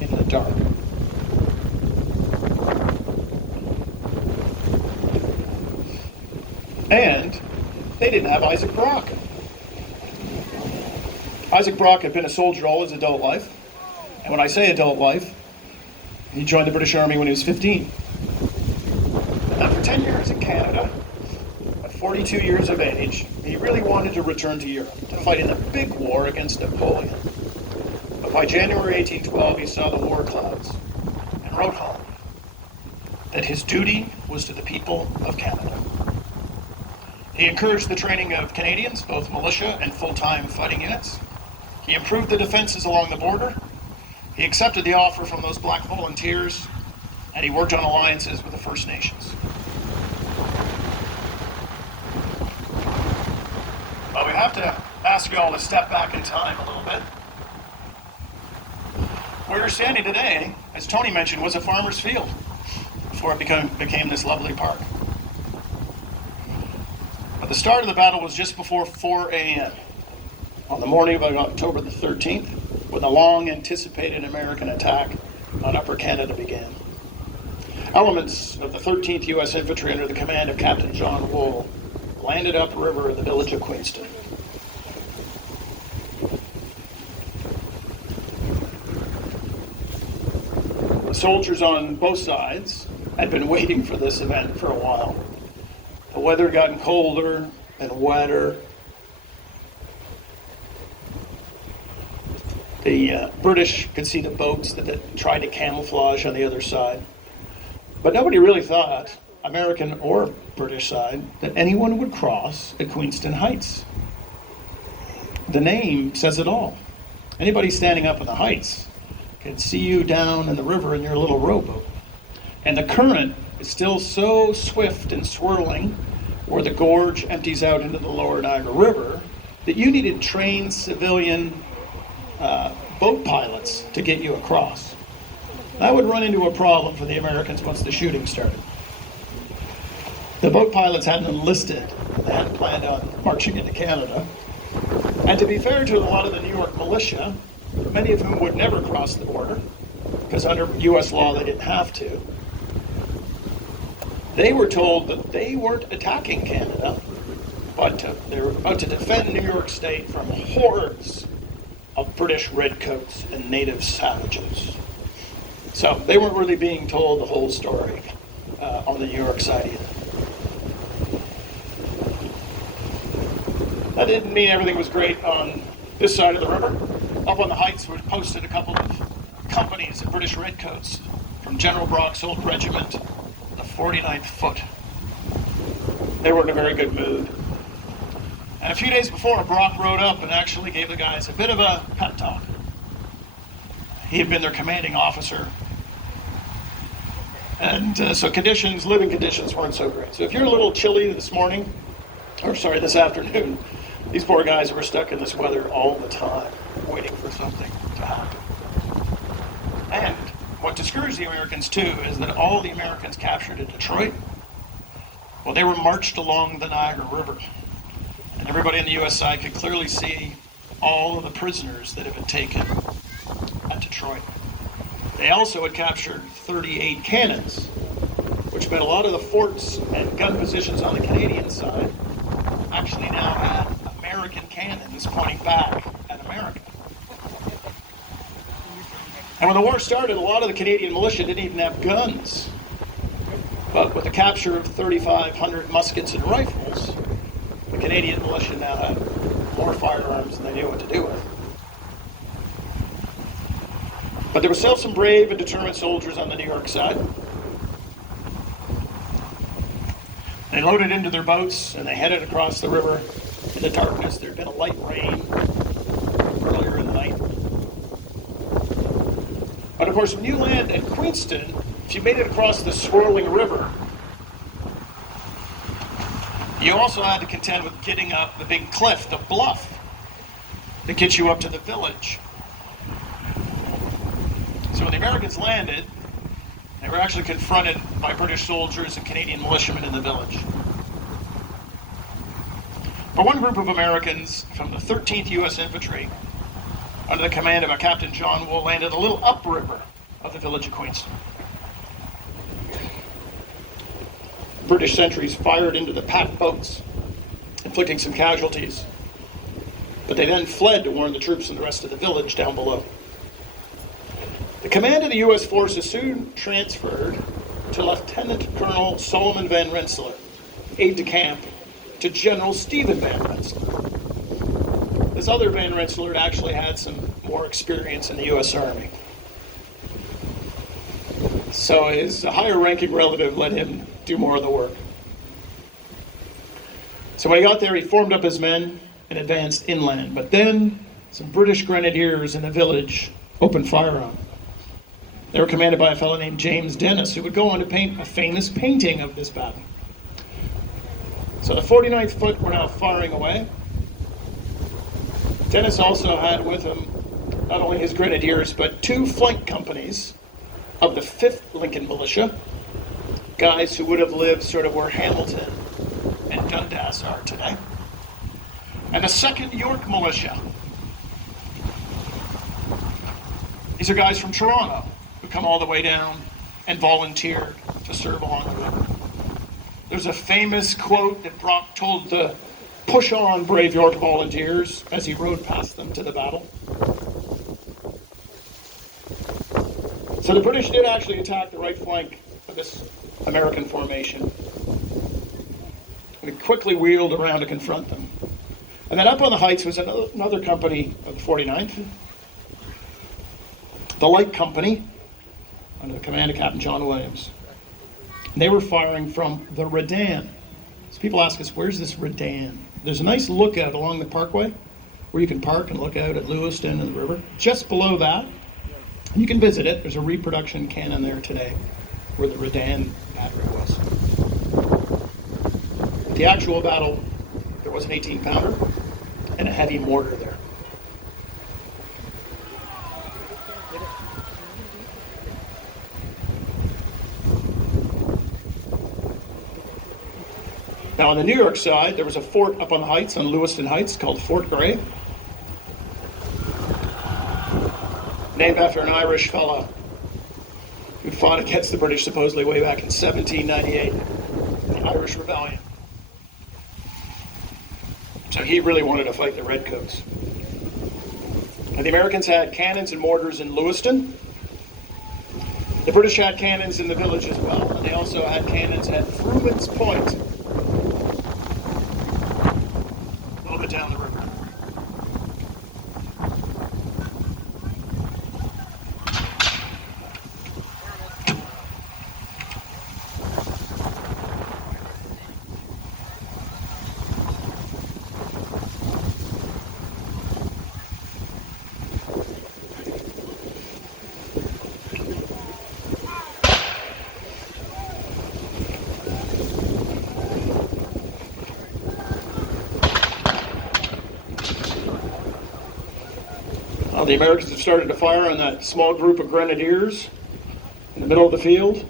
in the dark. And they didn't have Isaac Brock. Isaac Brock had been a soldier all his adult life. And when I say adult life, he joined the British Army when he was 15. And after 10 years in Canada, at 42 years of age, he really wanted to return to Europe to fight in the big war against Napoleon. But by January 1812, he saw the war clouds and wrote home that his duty was to the people of Canada. He encouraged the training of Canadians, both militia and full-time fighting units. He improved the defenses along the border. He accepted the offer from those black volunteers, and he worked on alliances with the First Nations. Well, we have to ask you all to step back in time a little bit. Where you're standing today, as Tony mentioned, was a farmer's field before it became this lovely park. But the start of the battle was just before 4 a.m. on the morning of October the 13th, when the long-anticipated American attack on Upper Canada began. Elements of the 13th U.S. Infantry under the command of Captain John Wool landed upriver in the village of Queenston. The soldiers on both sides had been waiting for this event for a while. The weather had gotten colder and wetter. The British could see the boats that had tried to camouflage on the other side. But nobody really thought, American or British side, that anyone would cross at Queenston Heights. The name says it all. Anybody standing up on the heights can see you down in the river in your little rowboat. And the current is still so swift and swirling where the gorge empties out into the lower Niagara River that you needed trained civilian boat pilots to get you across. That would run into a problem for the Americans once the shooting started. The boat pilots hadn't enlisted. They hadn't planned on marching into Canada. And to be fair to a lot of the New York militia, many of whom would never cross the border, because under U.S. law they didn't have to, they were told that they weren't attacking Canada, but they were about to defend New York State from hordes of British redcoats and native savages. So they weren't really being told the whole story on the New York side either. That didn't mean everything was great on this side of the river. Up on the heights were posted a couple of companies of British redcoats from General Brock's old regiment, the 49th Foot. They were in a very good mood. And a few days before, Brock rode up and actually gave the guys a bit of a pep talk. He had been their commanding officer. And so living conditions weren't so great. So if you're a little chilly this afternoon, these poor guys were stuck in this weather all the time, waiting for something to happen. And what discouraged the Americans too is that all the Americans captured in Detroit, well, they were marched along the Niagara River. And everybody on the U.S. side could clearly see all of the prisoners that had been taken at Detroit. They also had captured 38 cannons, which meant a lot of the forts and gun positions on the Canadian side actually now had American cannons pointing back at America. And when the war started, a lot of the Canadian militia didn't even have guns. But with the capture of 3,500 muskets and rifles, the Canadian militia now had more firearms than they knew what to do with. But there were still some brave and determined soldiers on the New York side. They loaded into their boats and they headed across the river in the darkness. There had been a light rain earlier in the night. But of course, when you land at Queenston, if you made it across the swirling river, you also had to contend with getting up the big cliff, the bluff, that gets you up to the village. So when the Americans landed, they were actually confronted by British soldiers and Canadian militiamen in the village. But one group of Americans from the 13th U.S. Infantry under the command of a Captain John Wool, landed a little upriver of the village of Queenston. British sentries fired into the packed boats, inflicting some casualties, but they then fled to warn the troops in the rest of the village down below. The command of the U.S. forces soon transferred to Lieutenant Colonel Solomon Van Rensselaer, aide-de-camp to General Stephen Van Rensselaer. This other Van Rensselaer actually had some more experience in the U.S. Army. So his higher-ranking relative let him do more of the work. So when he got there, he formed up his men and advanced inland. But then some British grenadiers in the village opened fire on him. They were commanded by a fellow named James Dennis, who would go on to paint a famous painting of this battle. So the 49th Foot were now firing away. Dennis also had with him not only his grenadiers, but 2 flank companies of the 5th Lincoln Militia, guys who would have lived sort of where Hamilton and Dundas are today, and the 2nd York Militia. These are guys from Toronto who come all the way down and volunteered to serve along the river. There's a famous quote that Brock told the "Push on, brave York volunteers," as he rode past them to the battle. So the British did actually attack the right flank of this American formation. We quickly wheeled around to confront them. And then up on the heights was another company of the 49th, the Light Company, under the command of Captain John Williams. And they were firing from the Redan. So people ask us, where's this Redan? There's a nice lookout along the parkway where you can park and look out at Lewiston and the river. Just below that, and you can visit it. There's a reproduction cannon there today where the Redan battery was. At the actual battle, there was an 18-pounder and a heavy mortar there. Now on the New York side, there was a fort up on the heights, on Lewiston Heights, called Fort Gray, named after an Irish fellow who fought against the British supposedly way back in 1798, the Irish Rebellion. So he really wanted to fight the Redcoats. Now the Americans had cannons and mortars in Lewiston. The British had cannons in the village as well, and they also had cannons at Fruman's Point, a little bit down the river. The Americans have started to fire on that small group of grenadiers in the middle of the field.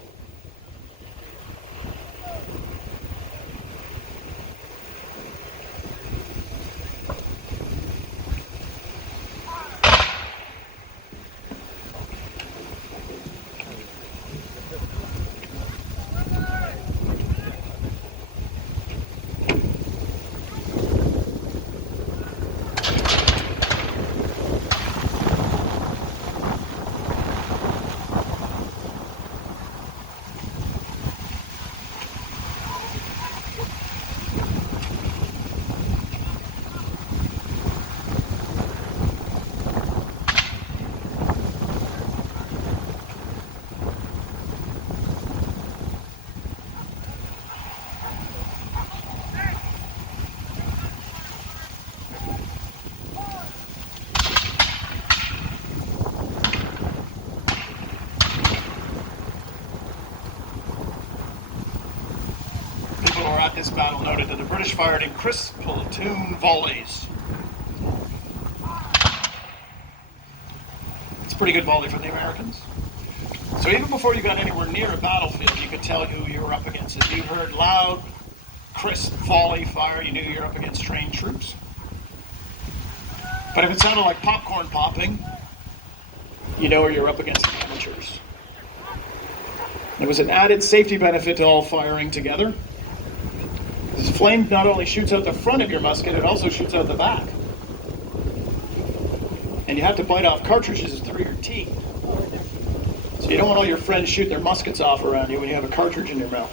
This battle noted that the British fired in crisp platoon volleys. It's a pretty good volley from the Americans. So even before you got anywhere near a battlefield, you could tell who you were up against. If you heard loud, crisp volley fire, you knew you were up against trained troops. But if it sounded like popcorn popping, you know you're up against amateurs. There was an added safety benefit to all firing together. This flame not only shoots out the front of your musket, it also shoots out the back. And you have to bite off cartridges through your teeth. So you don't want all your friends shooting their muskets off around you when you have a cartridge in your mouth.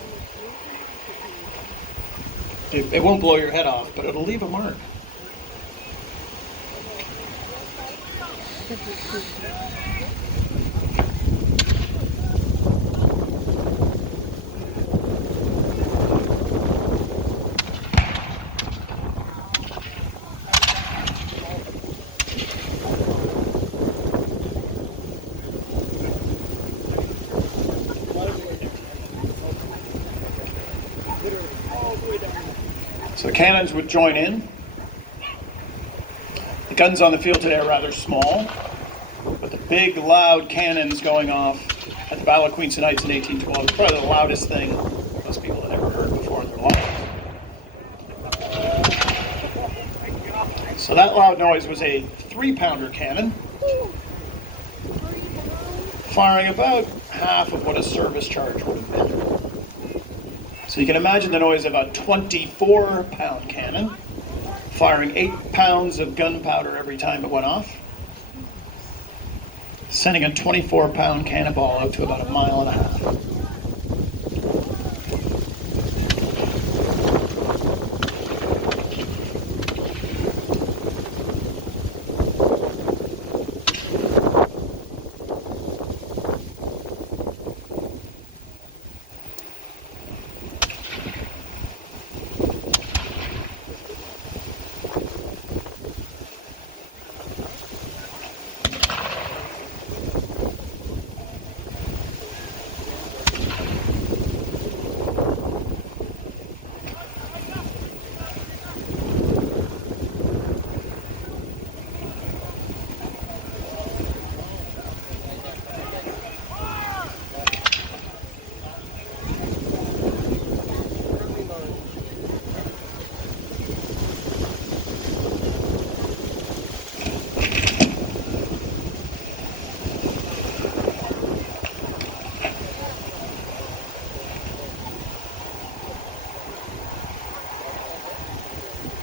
It won't blow your head off, but it'll leave a mark. So the cannons would join in. The guns on the field today are rather small, but the big, loud cannons going off at the Battle of Queenston Heights in 1812 was probably the loudest thing most people had ever heard before in their lives. So that loud noise was a 3-pounder cannon, firing about half of what a service charge would have been. So you can imagine the noise of a 24-pound cannon firing 8 pounds of gunpowder every time it went off, sending a 24-pound cannonball out to about 1.5 miles.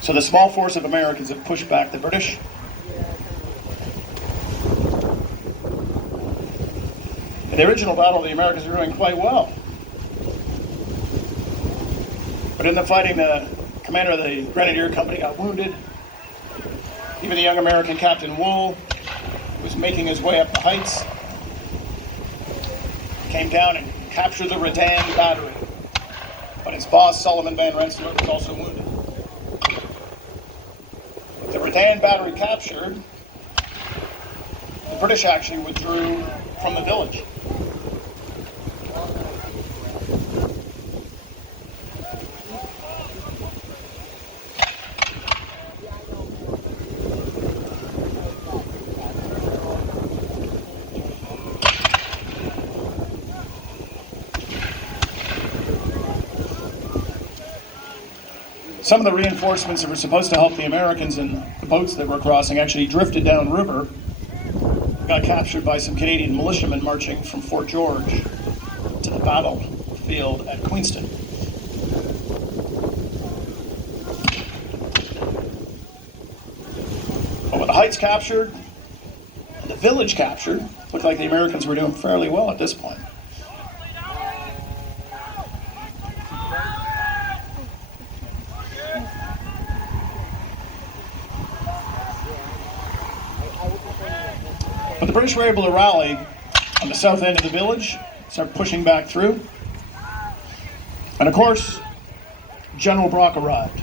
So the small force of Americans have pushed back the British. In the original battle, the Americans were doing quite well. But in the fighting, the commander of the Grenadier Company got wounded. Even the young American Captain Wool was making his way up the heights, came down and captured the Redan battery. But his boss, Solomon Van Rensselaer, was also wounded. The Redan battery captured, the British actually withdrew from the village. Some of the reinforcements that were supposed to help the Americans in the boats that were crossing actually drifted downriver, got captured by some Canadian militiamen marching from Fort George to the battlefield at Queenston. But with the heights captured and the village captured, it looked like the Americans were doing fairly well at this point. But the British were able to rally on the south end of the village, start pushing back through. And of course, General Brock arrived.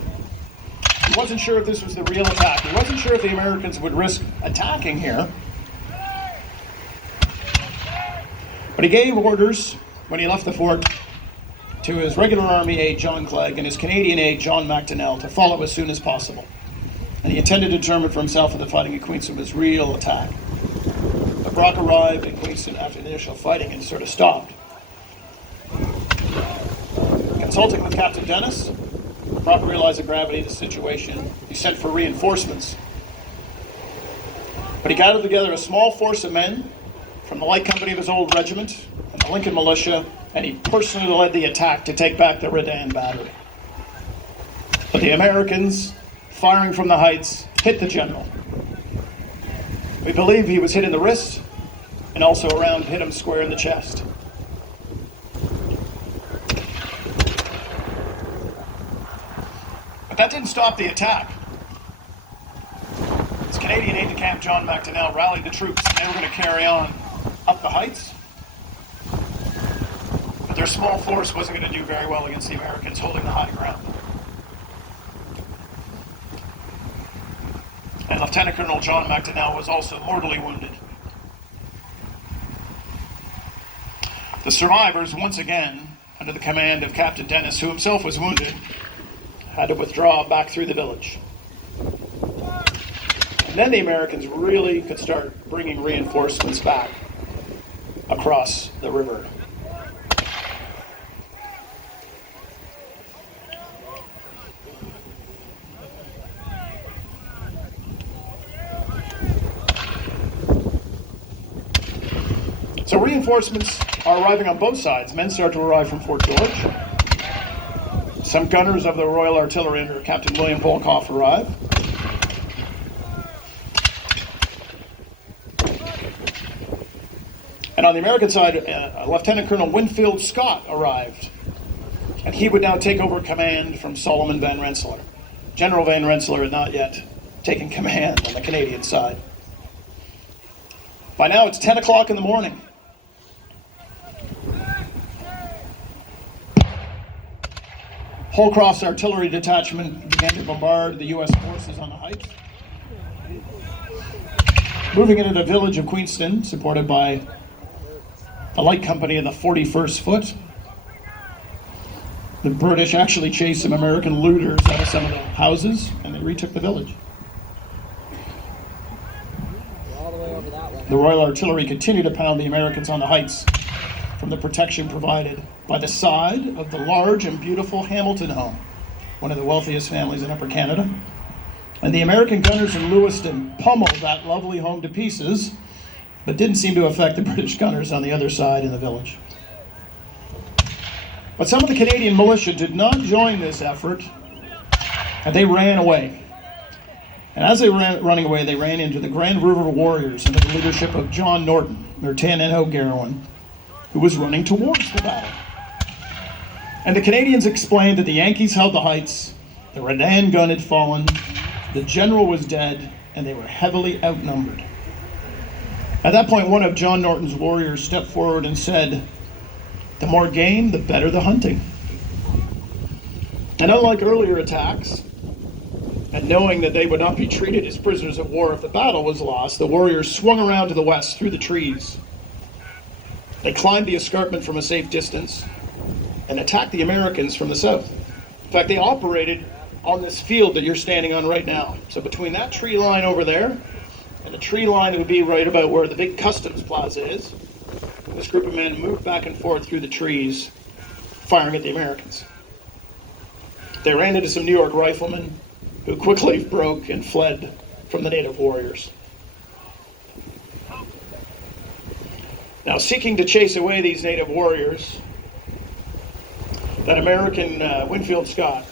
He wasn't sure if this was the real attack. He wasn't sure if the Americans would risk attacking here. But he gave orders when he left the fort to his regular army aide, John Clegg, and his Canadian aide, John MacDonnell, to follow as soon as possible. And he intended to determine for himself if the fighting at Queenston was real attack. But Brock arrived in Queenston after the initial fighting and sort of stopped. Consulting with Captain Dennis, Brock realized the gravity of the situation. He sent for reinforcements. But he gathered together a small force of men from the light company of his old regiment and the Lincoln militia, and he personally led the attack to take back the Redan battery. But the Americans, firing from the heights, hit the general. We believe he was hit in the wrist, and also a round hit him square in the chest. But that didn't stop the attack. As Canadian aide-de-camp John MacDonnell rallied the troops, and they were going to carry on up the heights. But their small force wasn't going to do very well against the Americans holding the high ground. And Lieutenant Colonel John MacDonnell was also mortally wounded. The survivors, once again, under the command of Captain Dennis, who himself was wounded, had to withdraw back through the village. And then the Americans really could start bringing reinforcements back across the river. So reinforcements are arriving on both sides. Men start to arrive from Fort George. Some gunners of the Royal Artillery under Captain William Volkoff arrive. And on the American side, Lieutenant Colonel Winfield Scott arrived. And he would now take over command from Solomon Van Rensselaer. General Van Rensselaer had not yet taken command on the Canadian side. By now it's 10 o'clock in the morning. Holcroft's artillery detachment began to bombard the U.S. forces on the heights. Moving into the village of Queenston, supported by the light company of the 41st Foot, the British actually chased some American looters out of some of the houses, and they retook the village. The Royal Artillery continued to pound the Americans on the heights from the protection provided by the side of the large and beautiful Hamilton home, one of the wealthiest families in Upper Canada. And the American gunners in Lewiston pummeled that lovely home to pieces, but didn't seem to affect the British gunners on the other side in the village. But some of the Canadian militia did not join this effort, and they ran away. And as they were running away, they ran into the Grand River Warriors under the leadership of John Norton, Lieutenant O'Garrowan, who was running towards the battle. And the Canadians explained that the Yankees held the heights, the Redan gun had fallen, the general was dead, and they were heavily outnumbered. At that point, one of John Norton's warriors stepped forward and said, "The more game, the better the hunting." And unlike earlier attacks, and knowing that they would not be treated as prisoners of war if the battle was lost, the warriors swung around to the west through the trees. They climbed the escarpment from a safe distance and attacked the Americans from the south. In fact, they operated on this field that you're standing on right now. So between that tree line over there and the tree line that would be right about where the big customs plaza is, this group of men moved back and forth through the trees, firing at the Americans. They ran into some New York riflemen who quickly broke and fled from the native warriors. Now, seeking to chase away these native warriors, that American Winfield Scott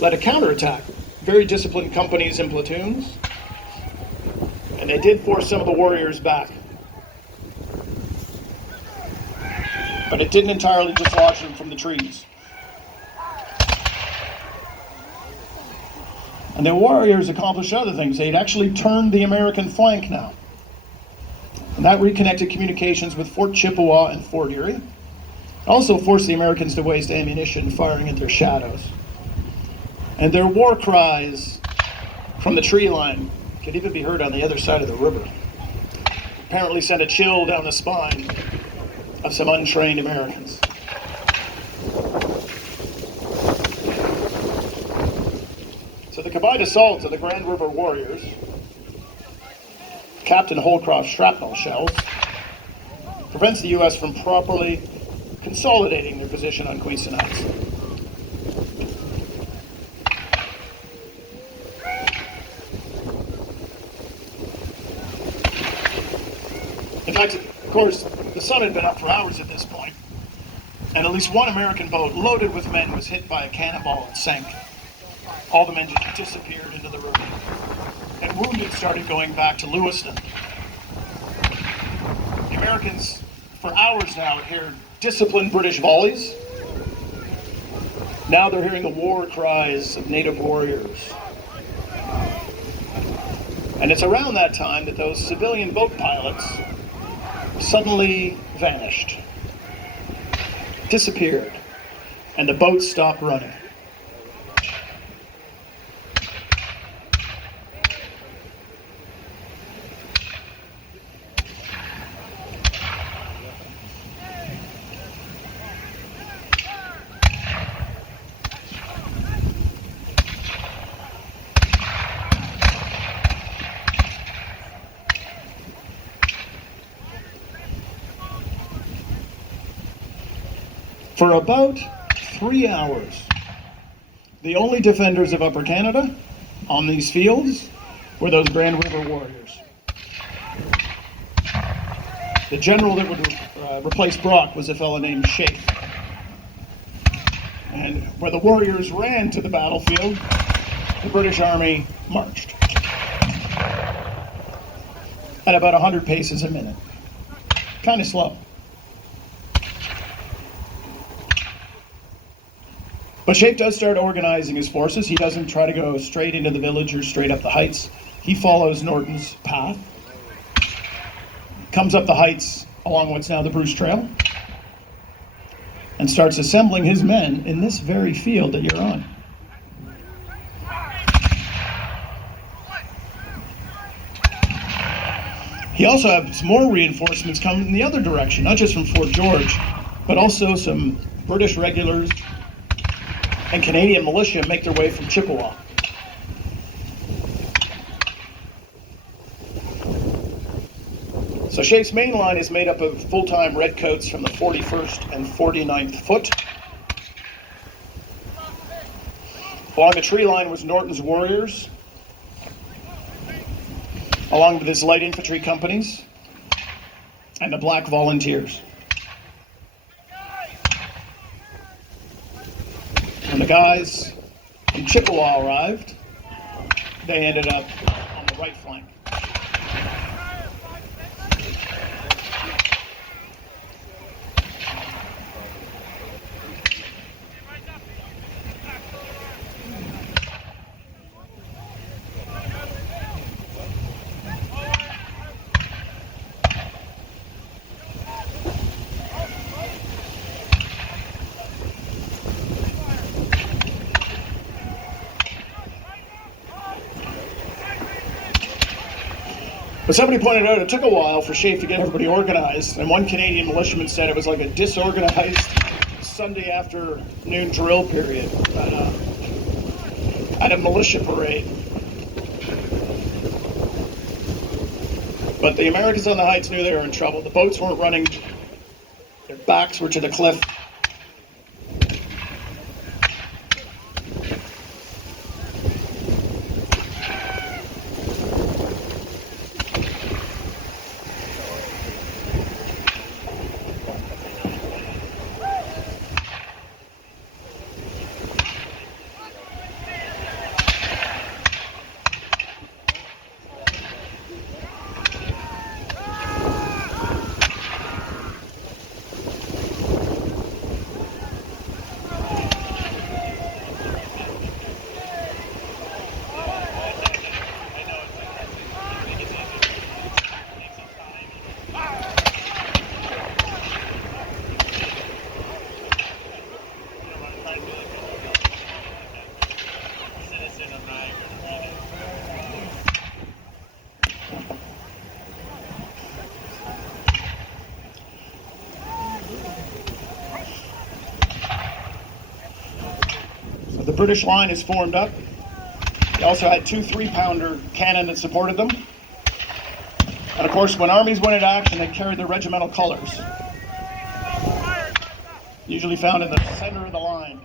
led a counterattack, very disciplined companies and platoons, and they did force some of the warriors back. But it didn't entirely dislodge them from the trees. And the warriors accomplished other things. They'd actually turned the American flank now. And that reconnected communications with Fort Chippewa and Fort Erie. It also forced the Americans to waste ammunition firing at their shadows. And their war cries from the tree line could even be heard on the other side of the river. Apparently sent a chill down the spine of some untrained Americans. So the combined assault of the Grand River Warriors, Captain Holcroft's shrapnel shells, prevents the U.S. from properly consolidating their position on Queenston Heights. course, the sun had been up for hours at this point, and at least one American boat loaded with men was hit by a cannonball and sank. All the men just disappeared into the river, and wounded started going back to Lewiston. The Americans, for hours now, had heard disciplined British volleys. Now they're hearing the war cries of native warriors. And it's around that time that those civilian boat pilots suddenly vanished, disappeared, and the boats stopped running. For about 3 hours, the only defenders of Upper Canada on these fields were those Grand River warriors. The general that would replace Brock was a fellow named Sheaffe. And where the warriors ran to the battlefield, the British Army marched at about 100 paces a minute. Kind of slow. But Sheaffe does start organizing his forces. He doesn't try to go straight into the village or straight up the heights. He follows Norton's path, comes up the heights along what's now the Bruce Trail, and starts assembling his men in this very field that you're on. He also has more reinforcements coming in the other direction, not just from Fort George, but also some British regulars and Canadian militia make their way from Chippewa. So Sheaffe's main line is made up of full-time redcoats from the 41st and 49th Foot. Along the tree line was Norton's warriors, along with his light infantry companies and the Black Volunteers. When the guys from Chippewa arrived, they ended up on the right flank. But somebody pointed out it took a while for Sheaffe to get everybody organized, and one Canadian militiaman said it was like a disorganized Sunday afternoon drill period at a militia parade. But the Americans on the heights knew they were in trouble. The boats weren't running, their backs were to the cliff. The British line is formed up. They also had 2 3-pounder cannon that supported them. And of course, when armies went into action, they carried their regimental colors, usually found in the center of the line.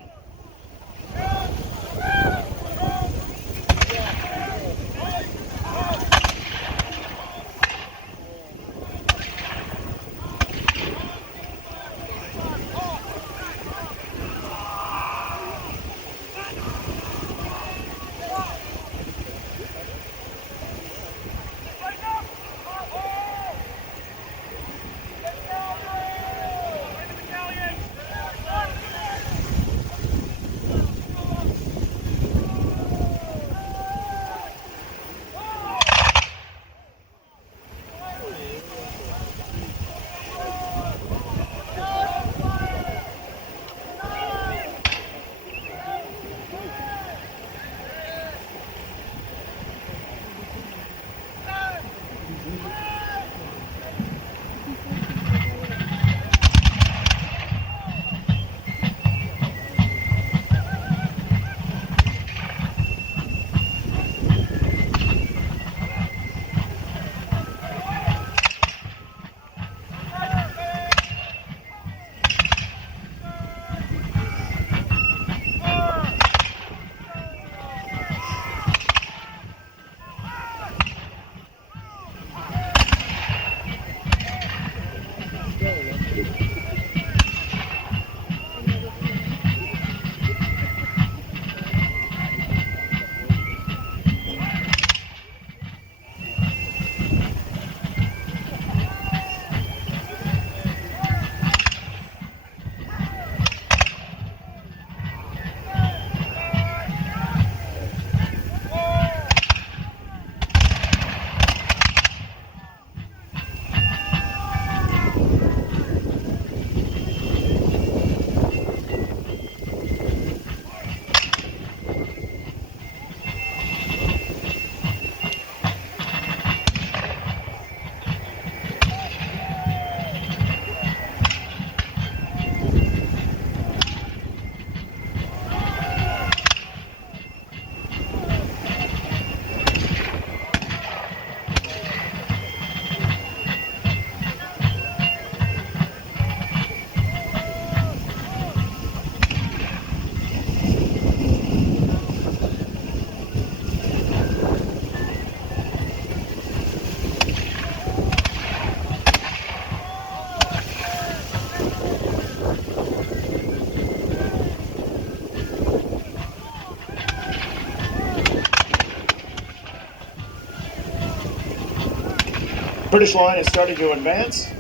British line is starting to advance.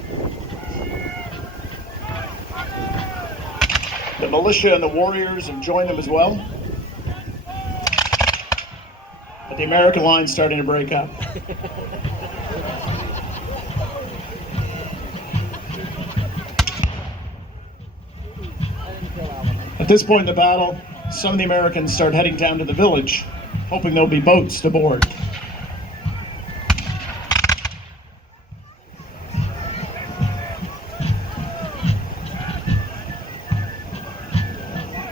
The militia and the warriors have joined them as well. But the American line's starting to break up. At this point in the battle, some of the Americans start heading down to the village, hoping there'll be boats to board.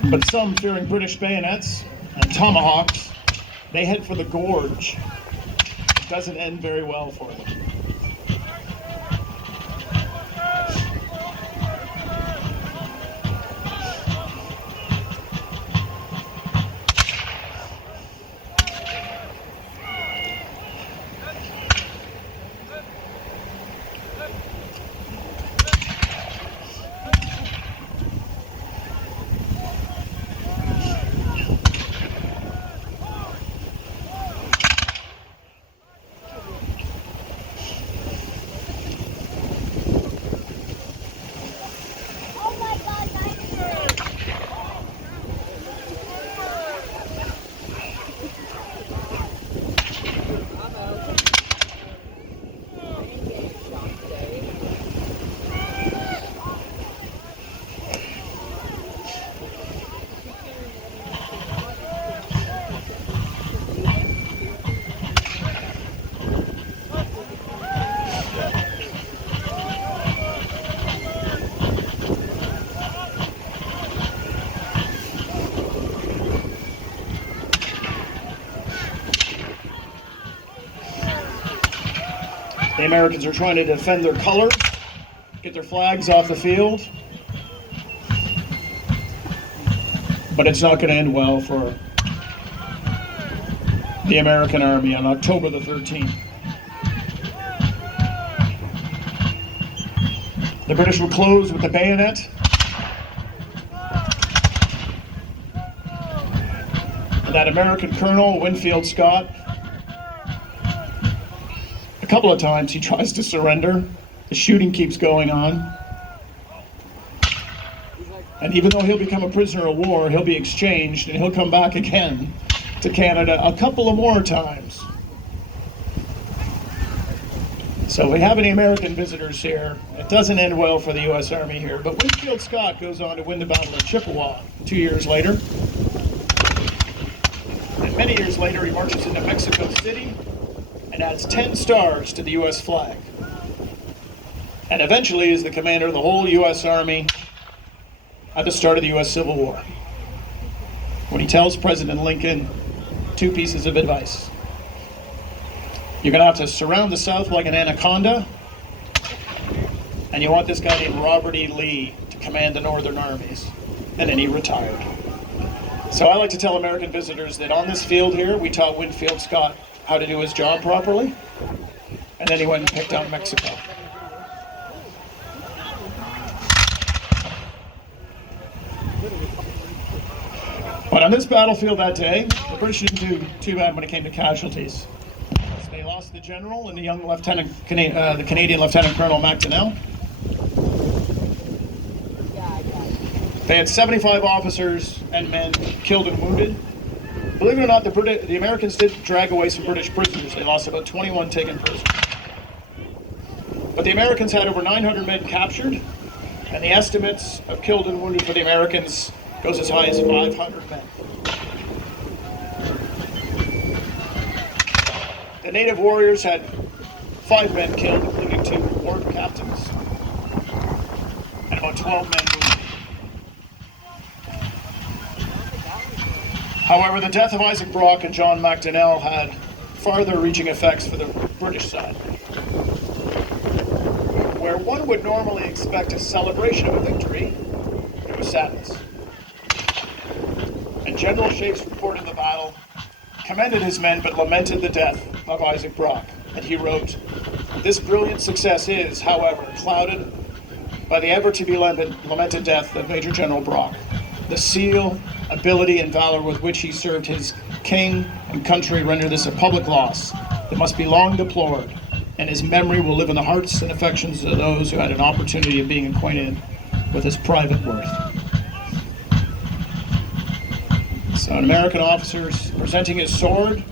But some, fearing British bayonets and tomahawks, they head for the gorge. It doesn't end very well for them. The Americans are trying to defend their color, get their flags off the field, but it's not going to end well for the American Army on October the 13th. The British will close with the bayonet. And that American colonel, Winfield Scott, a couple of times he tries to surrender. The shooting keeps going on. And even though he'll become a prisoner of war, he'll be exchanged and he'll come back again to Canada a couple of more times. So we have any American visitors here. It doesn't end well for the U.S. Army here, but Winfield Scott goes on to win the Battle of Chippewa 2 years later. And many years later, he marches into Mexico City and adds 10 stars to the U.S. flag. And eventually is the commander of the whole U.S. Army at the start of the U.S. Civil War, when he tells President Lincoln 2 pieces of advice. You're going to have to surround the South like an anaconda, and you want this guy named Robert E. Lee to command the Northern armies. And then he retired. So I like to tell American visitors that on this field here, we taught Winfield Scott how to do his job properly, and then he went and picked out Mexico. But on this battlefield that day, the British didn't do too bad when it came to casualties. So they lost the general and the young the Canadian Lieutenant Colonel Macdonnell. They had 75 officers and men killed and wounded. Believe it or not, the Americans did drag away some British prisoners. They lost about 21 taken prisoners. But the Americans had over 900 men captured, and the estimates of killed and wounded for the Americans goes as high as 500 men. The native warriors had 5 men killed, including 2 ward captains, and about 12 men wounded. However, the death of Isaac Brock and John Macdonnell had farther-reaching effects for the British side. Where one would normally expect a celebration of a victory, there was sadness. And General Shapes reported the battle, commended his men, but lamented the death of Isaac Brock. And he wrote, "This brilliant success is, however, clouded by the ever-to-be lamented death of Major General Brock. The zeal, ability, and valor with which he served his king and country render this a public loss that must be long deplored and his memory will live in the hearts and affections of those who had an opportunity of being acquainted with his private worth. So an American officer presenting his sword.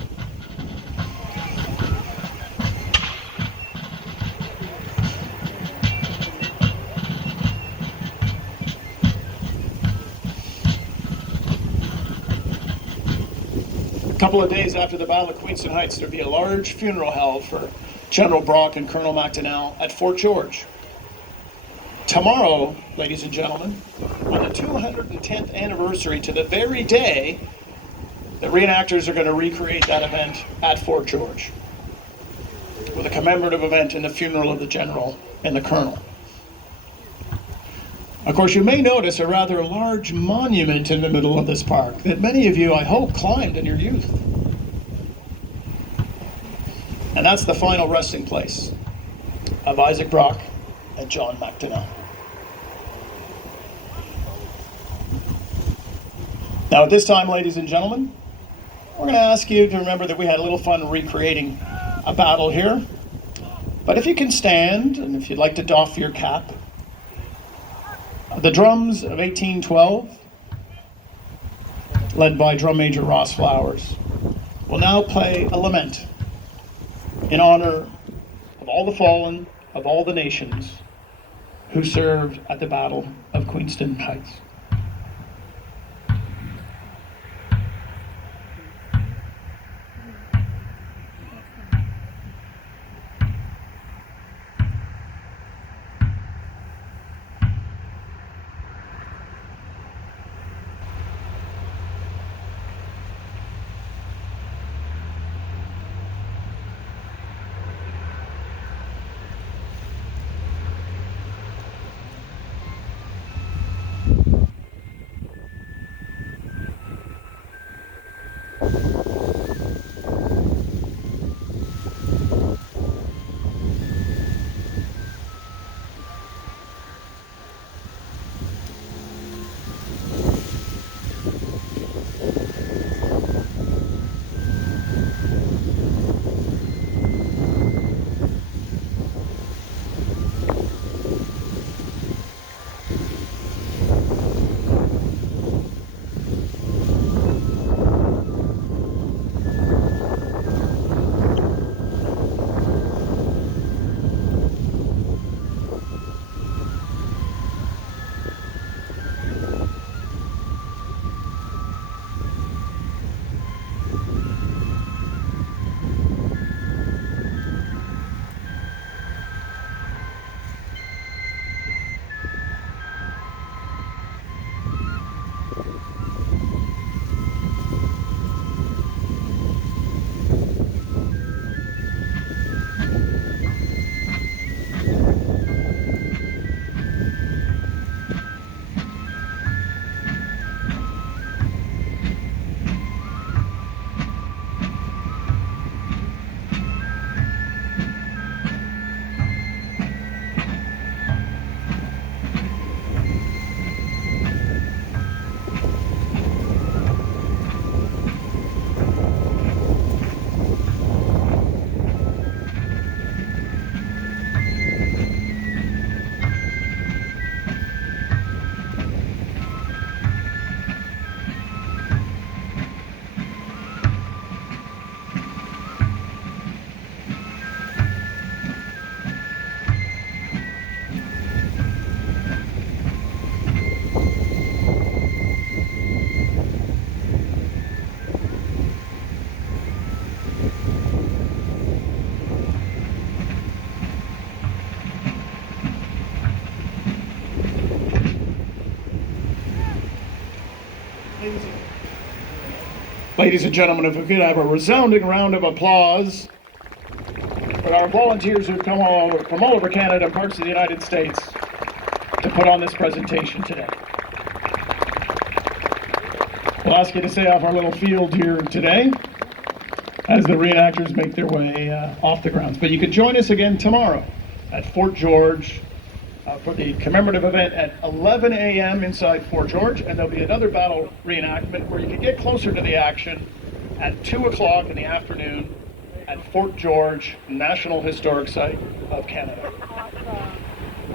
A couple of days after the Battle of Queenston Heights, there'd be a large funeral held for General Brock and Colonel MacDonnell at Fort George. Tomorrow, ladies and gentlemen, on the 210th anniversary to the very day, the reenactors are going to recreate that event at Fort George with a commemorative event in the funeral of the general and the colonel. Of course, you may notice a rather large monument in the middle of this park that many of you, I hope, climbed in your youth. And that's the final resting place of Isaac Brock and John MacDonnell. Now at this time, ladies and gentlemen, we're going to ask you to remember that we had a little fun recreating a battle here. But if you can stand, and if you'd like to doff your cap, the drums of 1812, led by Drum Major Ross Flowers, will now play a lament in honor of all the fallen of all the nations who served at the Battle of Queenston Heights. Ladies and gentlemen, if we could have a resounding round of applause for our volunteers who've come from all over Canada and parts of the United States to put on this presentation today. We'll ask you to stay off our little field here today as the reenactors make their way off the grounds. But you can join us again tomorrow at Fort George for the commemorative event at 11 a.m. inside Fort George, and there'll be another battle reenactment where you can get closer to the action at 2 o'clock in the afternoon at Fort George National Historic Site of Canada. Awesome.